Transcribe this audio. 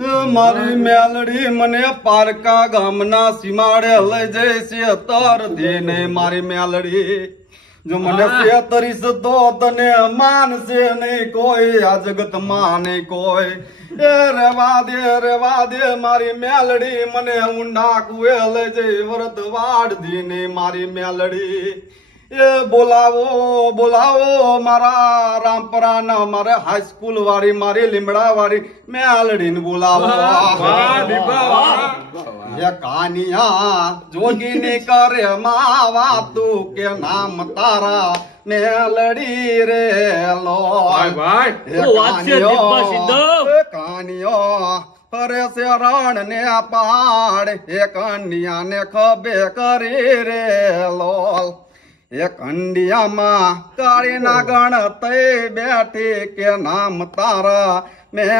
મારી મેલડી મને પારકા ગામના સીમાડે લઈ જઈ છે તરતી ને મારી મેલડી જો મને છેતરીશ તો તને માનશે નહીં કોઈ આ જગતમાં નહીં કોઈ એ રેવા દે મારી મેલડી મને ઊંડા કુએ લઈ જઈ વ્રત વાડધી ને મારી મેલડી એ બોલાવો મારા રામપરાના મારે હાઈસ્કૂલ વાળી મારી લીમડા વાળી મેલડીને બોલાવો એ કાનિયા જોગીની કરે માવા તું કે નામ તારા મેલડી રે લો કાનિયો ફરે છે રણ ને પહાડ એ કન્યા ને ખભે કરી રે લોલ એ કંડિયામાં કાળી ના ગણ તઈ બેઠી કે નામ તારા મેં